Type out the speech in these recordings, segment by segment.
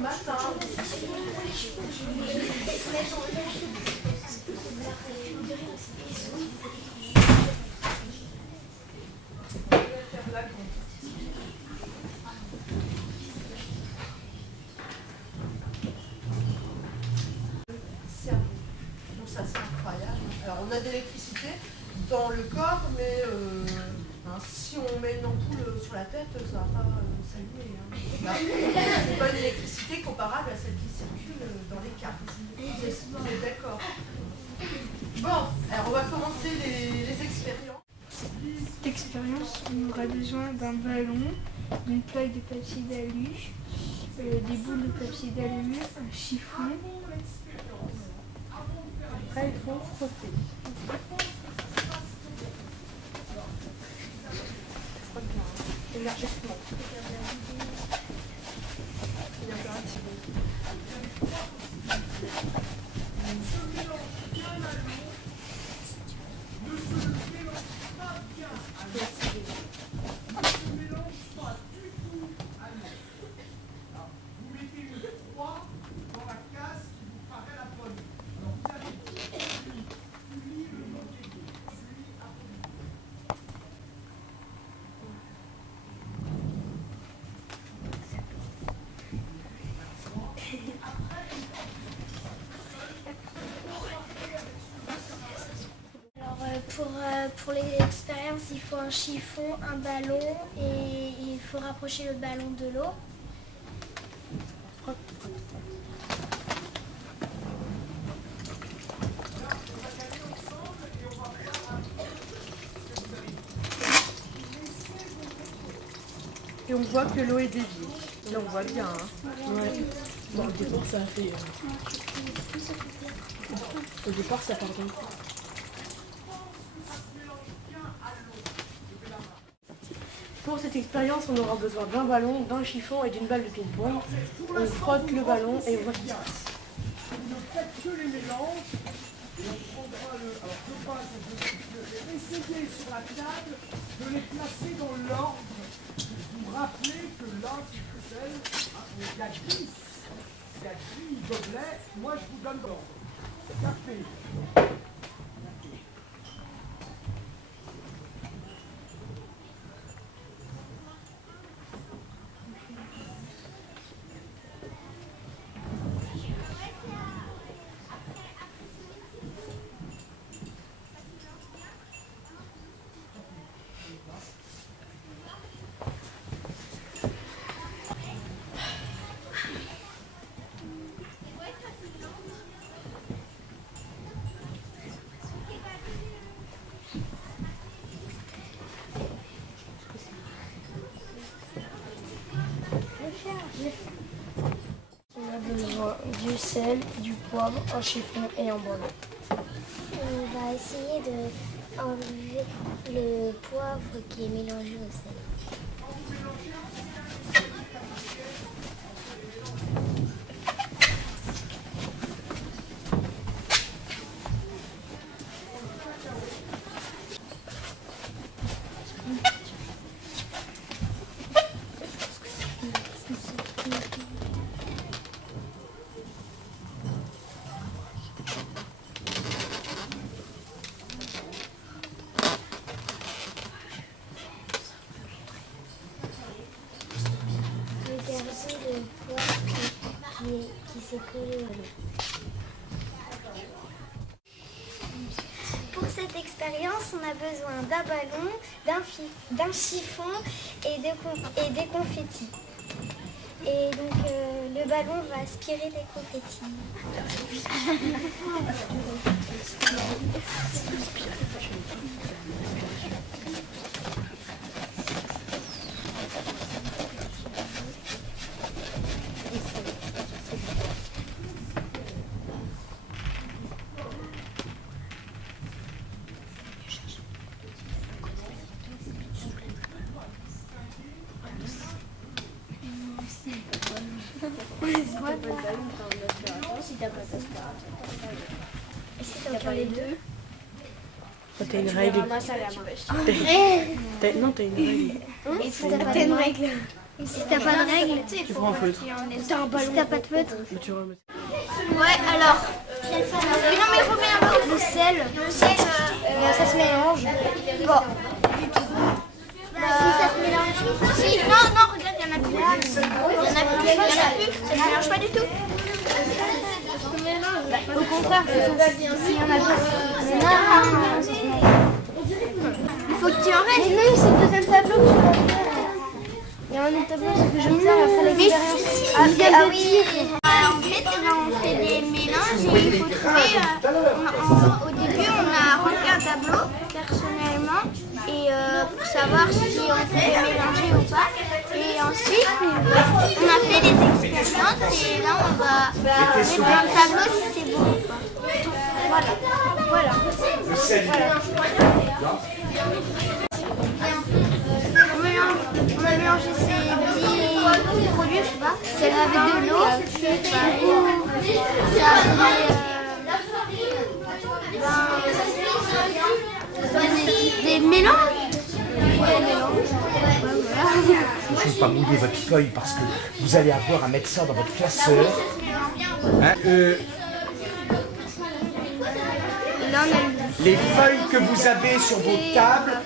matin. Donc ça c'est incroyable. Alors on a de l'électricité dans le corps, mais si on met une ampoule sur la tête, ça va pas s'allumer. C'est pas une électricité comparable à celle qui circule dans les câbles. Vous êtes d'accord? Bon, alors on va commencer les expériences. Cette expérience, on aura besoin d'un ballon, d'une plaque de papier d'alu, des boules de papier d'alu, un chiffon. Après, il faut frotter. Énergiquement. Pour l'expérience, il faut un chiffon, un ballon et il faut rapprocher le ballon de l'eau. Et on voit que l'eau est déviée. Là on voit bien. Ouais. Bon, au départ ça a fait... Au départ ça part d'un coup. Pour cette expérience, on aura besoin d'un ballon, d'un chiffon et d'une balle de ping-pong. On frotte le ballon et on voit ce qui se passe. Ne faites que les mélanges et on prendra essayez sur la table de les placer dans l'ordre. Vous rappelez que là, c'est celle, il y a 10 gobelets, moi je vous donne l'ordre. Café. On a besoin du sel, du poivre, un chiffon et un ballon. On va essayer d'enlever le poivre qui est mélangé au sel. Le poivre qui s'est collé à l'eau. Pour cette expérience, on a besoin d'un ballon, d'un chiffon et des confettis. Et donc le ballon va aspirer les confettis. Et si t'as aucun des deux? T'as une règle. Non, t'as une règle. Et si t'as pas de règle? Si t'as pas de règles, Tu prends un feutre. si t'as pas de feutre. Tu remets. Ouais, alors. Mais non, mais remets un peu le sel. Ça se mélange. Bon, du tout. Si ça se mélange. Si, non, regarde, il y en a plus. Il y en a plus. Ça se mélange pas du tout. Au contraire, s'il y en a plus. Il faut que tu en restes. Mais non, c'est le deuxième tableau que tu vas faire. Il y a un autre tableau, c'est que je vais faire l'expérience. Ah oui. En fait, on fait des mélanges et il faut trouver. Au début, on a rempli un tableau personnellement et pour savoir si on pouvait mélanger ou pas. Et ensuite, on a fait des expériences et là, on va mettre dans le tableau si c'est bon ou pas. Voilà. On a mélangé ces petits produits, je sais pas. C'est avec de l'eau. Ça a des mélanges. Il ne faut pas mouiller votre feuille parce que vous allez avoir à mettre ça dans votre classeur. Hein, les feuilles que vous avez sur vos tables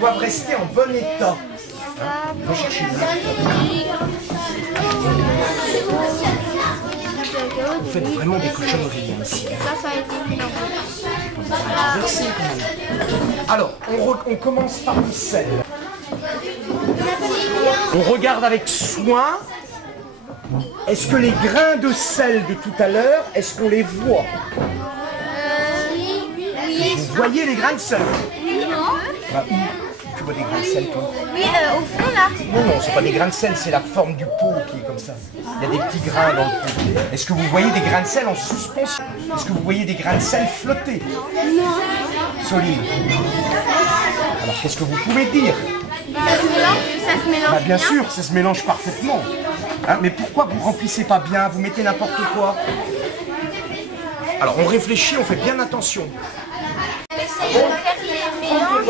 doivent rester en bon état. Hein, va chercher vous faites vraiment des cochonneries ici. Ça a été mélangé. Merci quand même. Alors, on commence par le sel. On regarde avec soin. Est-ce que les grains de sel de tout à l'heure, est-ce qu'on les voit? Vous voyez les grains de sel? Oui, non. Bah, tu vois des grains de sel, toi? Oui, au fond là. Non, c'est pas des grains de sel, c'est la forme du pot qui est comme ça. Il y a des petits grains dans le pot. Est-ce que vous voyez des grains de sel en suspension? Est-ce que vous voyez des grains de sel flotter? Non. Soline. Alors, qu'est-ce que vous pouvez dire? Ça se mélange. Bah, bien sûr, ça se mélange parfaitement. Hein, mais pourquoi vous remplissez pas bien? Vous mettez n'importe quoi? Alors, on réfléchit, on fait bien attention. On essaye de faire les mélanges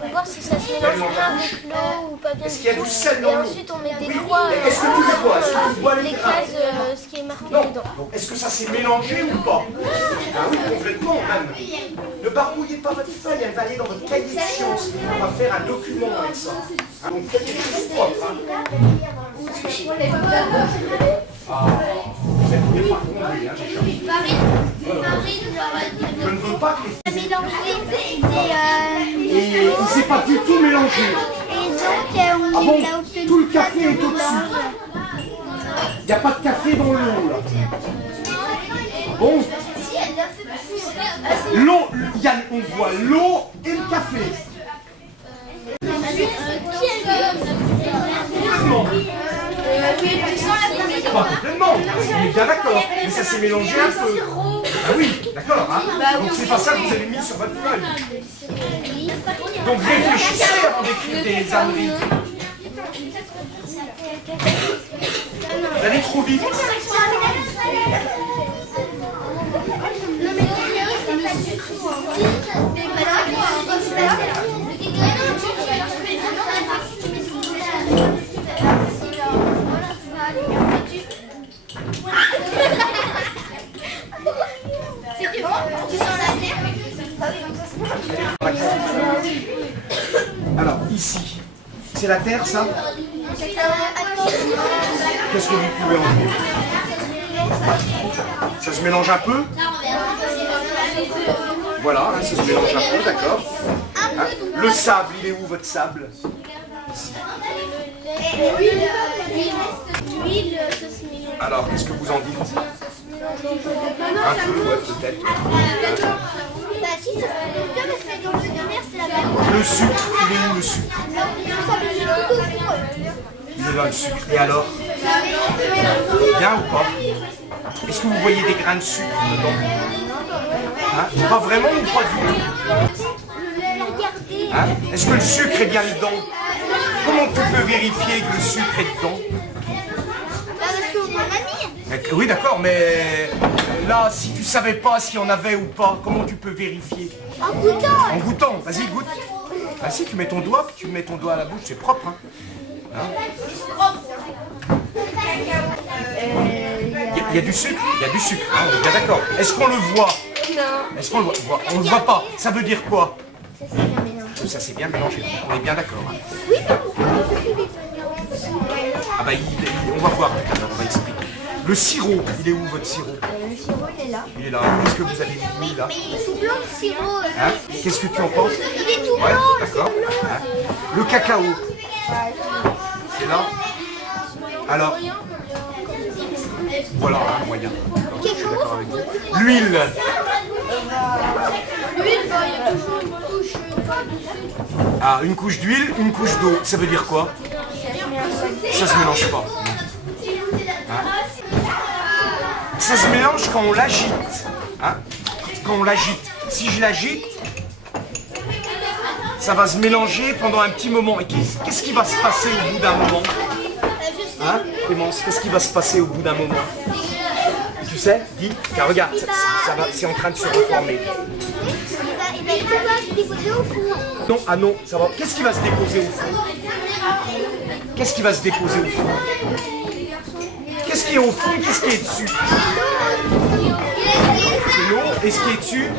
pour voir si ça se mélange bien avec l'eau ou pas bien. Est-ce qu'il y a du sel Et dans l'eau? ensuite on met des croix Est-ce que tu le vois? Est-ce que tu vois les les grains? cases, ce qui est marqué Non. dedans. Donc, est-ce que ça s'est mélangé ou pas? Ah oui, complètement même. Ne barbouillez pas votre feuille, elle va aller dans votre cahier de sciences. On va faire un document avec ça. Hein, donc faites des choses propres. Hein. Ah, vous n'êtes pas compris, hein, j'ai cherché. Je ne veux pas que les... Et il ne s'est pas du tout mélangé. Et donc Ah bon, tout le café est au-dessus. Il n'y a pas de café dans l'eau là. Bon. L'eau, on voit l'eau et le café. Complètement. Pas complètement, on est bien d'accord, mais ça s'est mélangé un peu. Ah oui, d'accord, hein. Donc c'est pas ça que vous avez mis sur votre feuille. Donc réfléchissez avant d'écrire des âneries. Vous allez trop vite. Alors, ici, c'est la terre, ça? Qu'est-ce que vous pouvez en dire? Ça se mélange un peu? Voilà, hein, ça se mélange un peu, d'accord. Hein, le sable, il est où votre sable? L'huile, ça se mélange. Alors, qu'est-ce que vous en dites? Un peu, ouais, peut-être. Bah si, ça se mélange bien parce que dans le lumière, c'est la même. Le sucre, il est où le sucre? Il est là le sucre. Et alors? Bien ou pas? Est-ce que vous voyez des grains de sucre dedans? Hein? Pas vraiment ou pas du tout? Hein? Est-ce que le sucre est bien dedans? Comment tu peux vérifier que le sucre est dedans? Oui, d'accord, mais là, si tu savais pas s'il y en avait ou pas, comment tu peux vérifier? En goûtant. En goûtant, vas-y, goûte. Ah si, tu mets ton doigt, puis tu mets ton doigt à la bouche, c'est propre. Hein. Il y a du sucre, il y a du sucre, hein, on est bien d'accord. Est-ce qu'on le voit? Non. Est-ce qu'on le voit? On ne le voit pas. Ça veut dire quoi? Ça c'est bien mélangé, on est bien d'accord. Hein. Oui, mais pourquoi Ah bah on va voir, alors on va expliquer. Le sirop, il est où votre sirop? Le sirop, il est là. Il est là. Qu'est-ce que vous avez mis là? Mais il est tout blanc, le sirop. Hein? Qu'est-ce que tu en penses? Il est tout Ouais, blanc, d'accord. Hein? Le cacao, c'est là. Alors, voilà, hein, moyen. Je suis d'accord avec vous. L'huile. L'huile, il y a toujours une couche. Ah, une couche d'huile, une couche d'eau. Ça veut dire quoi? Ça se mélange pas. Hein? Ça se mélange quand on l'agite. Hein? Quand on l'agite. Si je l'agite, ça va se mélanger pendant un petit moment. Et qu'est-ce qui va se passer au bout d'un moment? Hein, Clémence, qu'est-ce qui va se passer au bout d'un moment? Tu sais? Dis, car regarde, c'est en train de se reformer. Il va se déposer au fond. Non, ah non, ça va. Qu'est-ce qui va se déposer au fond? Qu'est-ce qui va se déposer au fond? Qu'est-ce qui est au fond? Qu'est-ce qui est dessus? C'est l'eau. Et ce qui est dessus?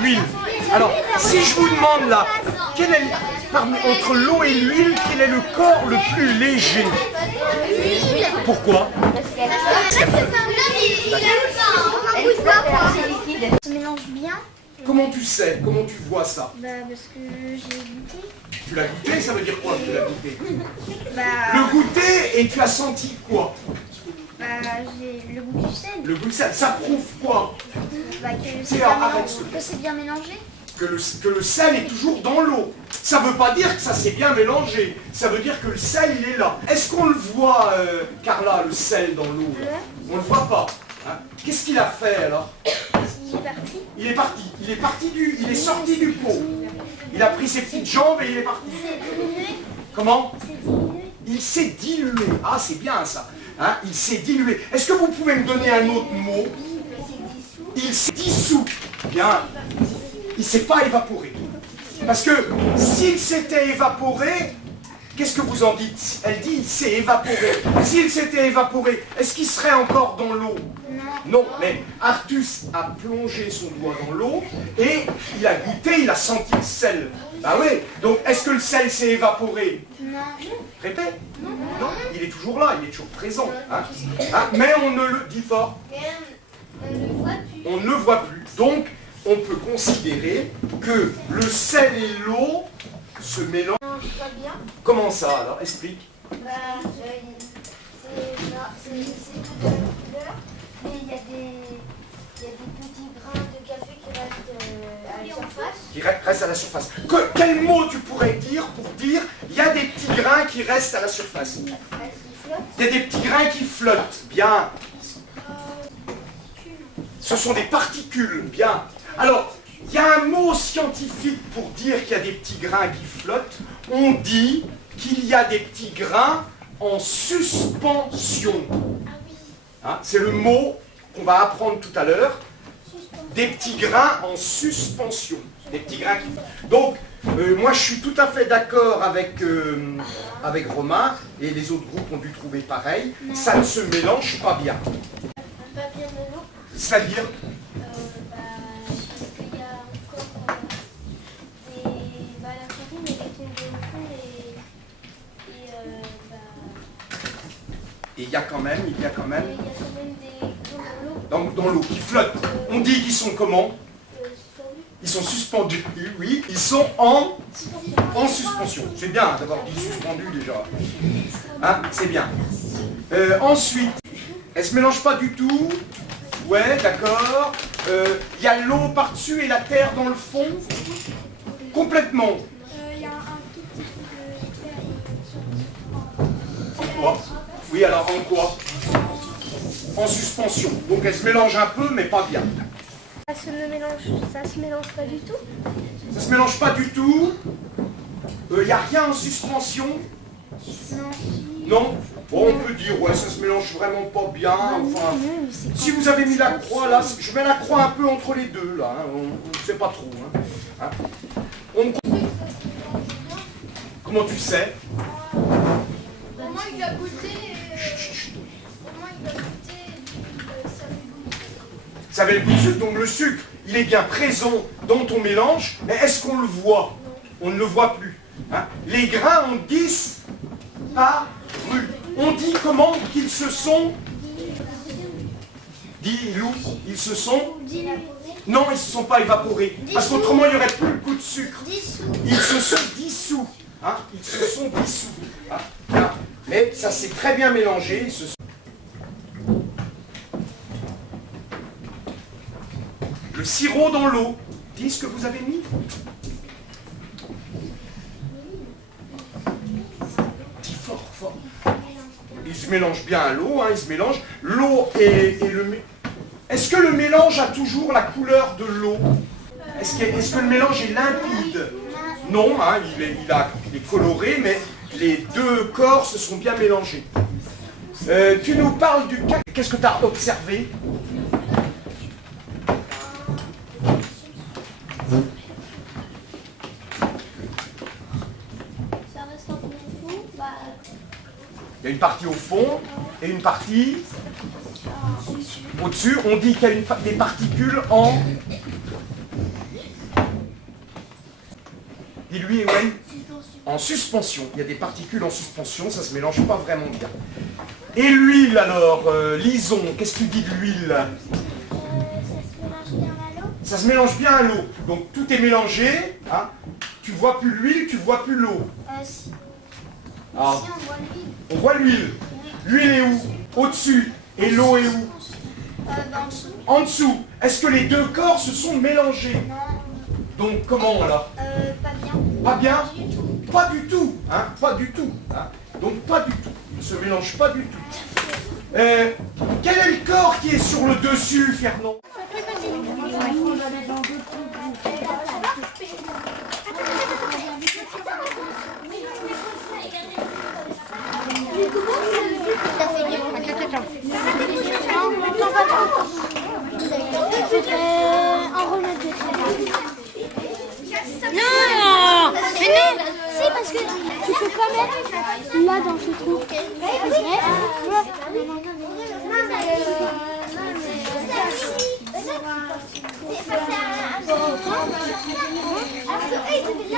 L'huile. Alors, si je vous demande là, quel est, entre l'eau et l'huile, quel est le corps le plus léger? Pourquoi? Ça se mélange bien. Comment tu sais? Comment tu vois ça? Bah, parce que j'ai goûté. Tu l'as goûté, ça veut dire quoi que tu l'as goûté? Bah, Le goûter et tu as senti quoi? bah j'ai le goût du sel. Le goût de sel, ça prouve quoi? Bah, que C'est c'est bien, arrête, bien mélangé. que le sel est toujours dans l'eau. Ça ne veut pas dire que ça s'est bien mélangé. Ça veut dire que le sel, il est là. Est-ce qu'on le voit, Carla, le sel dans l'eau? On ne le voit pas. Hein? Qu'est-ce qu'il a fait alors? Il est parti. Il est parti. Il est sorti du pot. Il a pris ses petites jambes et il est parti. Comment? Il s'est dilué. Ah, c'est bien ça. Hein? Il s'est dilué. Est-ce que vous pouvez me donner un autre mot? Il s'est dissous. Bien. Il ne s'est pas évaporé. Parce que s'il s'était évaporé, qu'est-ce que vous en dites? Elle dit il s'est évaporé. S'il s'était évaporé, est-ce qu'il serait encore dans l'eau? Non, mais Artus a plongé son doigt dans l'eau et il a goûté, il a senti le sel. Bah oui, donc est-ce que le sel s'est évaporé? Non. Répète. Non, il est toujours là, il est toujours présent. Hein? Hein? Mais on ne le dit fort. On ne le voit plus. Donc, on peut considérer que le sel et l'eau se mélangent. Comment ça alors? Explique. Bah, c'est toute la couleur, mais il y a des petits grains de café qui restent à la surface. Qui reste à la surface. Quel mot tu pourrais dire pour dire il y a des petits grains qui restent à la surface? Il y a des petits grains qui flottent. Bien. Ce sont des particules. Bien. Alors, il y a un mot scientifique pour dire qu'il y a des petits grains qui flottent. On dit qu'il y a des petits grains en suspension. Hein, c'est le mot qu'on va apprendre tout à l'heure. Des petits grains en suspension. Des petits grains qui... Donc, moi je suis tout à fait d'accord avec Romain, et les autres groupes ont dû trouver pareil. Ça ne se mélange pas bien. C'est-à-dire et il y a quand même dans l'eau qui flottent. On dit qu'ils sont comment? Ils sont suspendus, oui, ils sont en suspension. C'est bien d'avoir dit suspendu déjà. Hein, c'est bien. Ensuite, elle ne se mélange pas du tout. Ouais, d'accord. Il y a l'eau par-dessus et la terre dans le fond. Complètement. Il y a un tout petit peu En quoi? Oui, alors en quoi? En suspension. Donc elle se mélange un peu, mais pas bien. Ça se mélange pas du tout. Ça se mélange pas du tout. Il n'y a rien en suspension. Non. Bon, on peut dire, ouais, ça se mélange vraiment pas bien. Enfin, si vous avez mis la croix là, je mets la croix un peu entre les deux là. Hein, on ne sait pas trop. Hein. Comment tu sais? Au moins il a goûté. Au moins il a goûté. Ça avait le goût de sucre, donc le sucre, il est bien présent dans ton mélange, mais est-ce qu'on le voit? On ne le voit plus. Hein? Les grains ont disparu. On dit comment qu'ils se sont... Dis, Lou, ils se sont... Non, ils ne se sont pas évaporés. Parce qu'autrement, il n'y aurait plus le goût de sucre. Ils se sont dissous. Hein? Ils se sont dissous. Hein? Hein? Mais ça s'est très bien mélangé. Ils se sont... Le sirop dans l'eau. Dis ce que vous avez mis. Dis fort, fort. Il se mélange bien à l'eau, hein, il se mélange. L'eau et le... Est-ce que le mélange a toujours la couleur de l'eau? Est-ce que le mélange est limpide? Non, hein, il est coloré, mais les deux corps se sont bien mélangés. Tu nous parles du... Qu'est-ce que tu as observé? Ça reste en fond. Il y a une partie au fond et une partie au-dessus. On dit qu'il y a des particules en... Dis-lui, Ewen. En suspension. Il y a des particules en suspension, ça ne se mélange pas vraiment bien. Et l'huile alors, Lison, qu'est-ce que tu dis de l'huile? Ça se mélange bien à l'eau. Donc tout est mélangé. Hein. Tu vois plus l'huile, tu vois plus l'eau. Si. Ah. Si, on voit l'huile. On voit l'huile. L'huile est où? Au-dessus. Et l'eau est où? En dessous. En dessous. Est-ce que les deux corps se sont mélangés? Non. Donc comment alors? Pas bien. Pas bien? Pas du tout. Hein? Pas du tout. Hein? Donc pas du tout. Ils ne se mélangent pas du tout. Quel est le corps qui est sur le dessus, Fernand? Ça fait bien. En remettre de non, mais non. Si, parce que tu peux pas mettre là dans ce trou.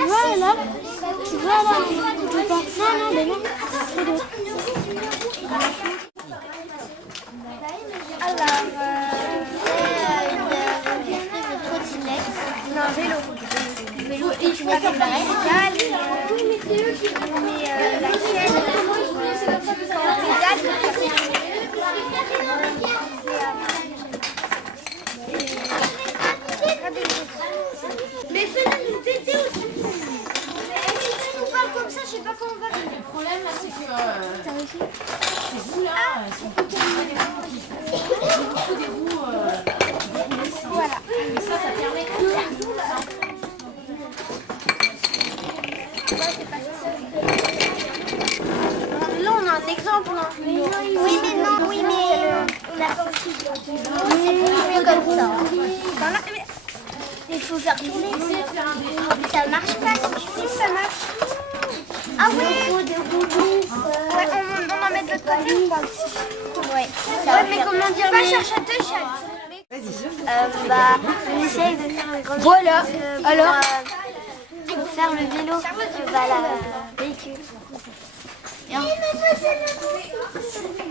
Voilà. Voilà. Non, mais non. Alors, une espèce de trottinette. Non, un vélo. Vélo et tu vois comme la pédale. Mais la chaîne, mais fais-le nous aider aussi. Si tu nous parles comme ça, je sais pas comment on va faire. Le problème là, c'est que ces roues là sont beaucoup des roues Voilà. et ça permet Là, on a un exemple, non? Oui, mais non, oui, mais on n'a pas aussi. C'est mieux comme ça. Il faut faire tourner. Ça marche pas si tu fais ça marche. Ah oui. Ouais, on va mettre de l'autre côté ou pas? Ouais. Ouais, mais comment dire? Pas chercher à te chercher. On essaye de faire le grand. Voilà. Alors. Pour faire le vélo, la véhicule.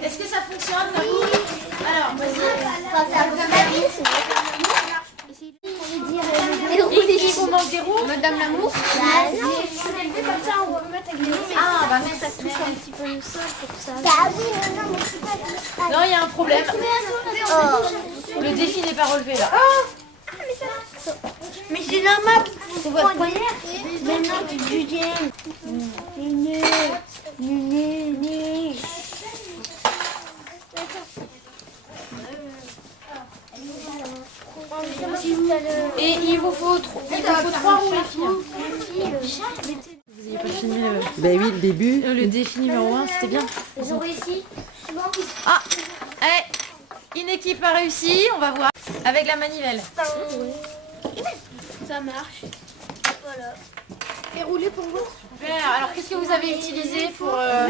Est-ce que ça fonctionne la roue? Alors, vas-y. On mange des roues? Madame Lamour. Non, comme ça, on va mettre avec les roues. Ah, bah mais ça touche un petit peu le sol pour ça. Bah oui, non, mais c'est pas. non, il y a un problème. Le défi n'est pas relevé là. Mais c'est normal. C'est votre première. Mais non, tu juges. Et il vous faut 3 roues les filles. Vous n'avez pas filmé Ben oui, le début. le défi numéro 1, c'était bien. Ils ont réussi. Ah, une équipe a réussi, on va voir. Avec la manivelle. Ça marche. Voilà. fait rouler pour moi. Super. Alors, qu'est-ce que vous avez utilisé pour... On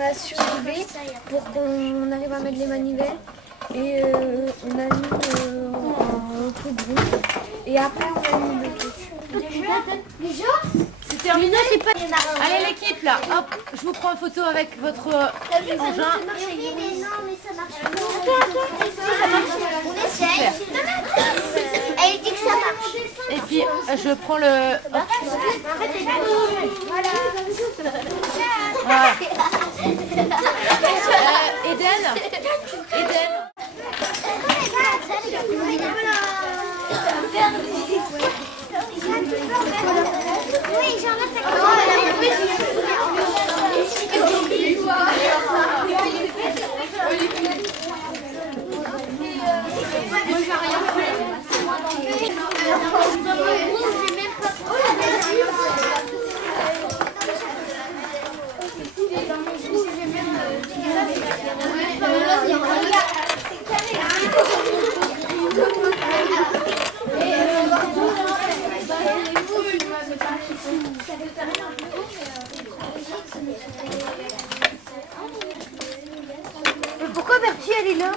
a surélevé pour qu'on arrive à mettre les manivelles. Et on a mis un truc rond. Et après, on a mis le truc. C'est terminé? Allez, l'équipe, là. Hop, je vous prends en photo avec votre engin. Mais non, mais ça marche pas. On essaye. Elle dit que ça marche. Et puis, je prends le... Hop. Voilà. Eden. Oui, j'en ai fait. Mais pourquoi Bertie elle est là?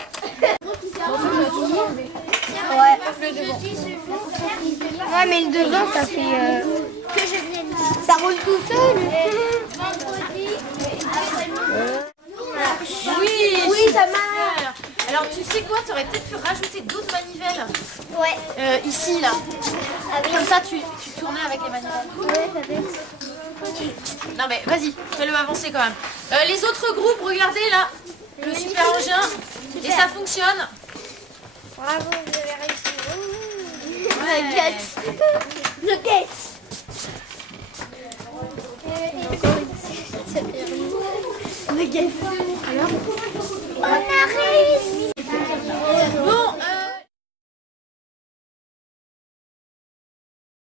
Ouais, mais le devant ça fait ça roule tout seul. Oui, ça marche. Alors, tu sais quoi? Tu aurais peut-être pu rajouter d'autres manivelles. Ouais. Ici, là. Comme ça, tu tournais avec les manivelles. Ouais, ça fait. Non, mais vas-y, fais-le avancer quand même. Les autres groupes, regardez là. Le super engin. Et ça fonctionne. Bravo, vous avez réussi. Nuggets. Nuggets. Nuggets. Alors, on arrive.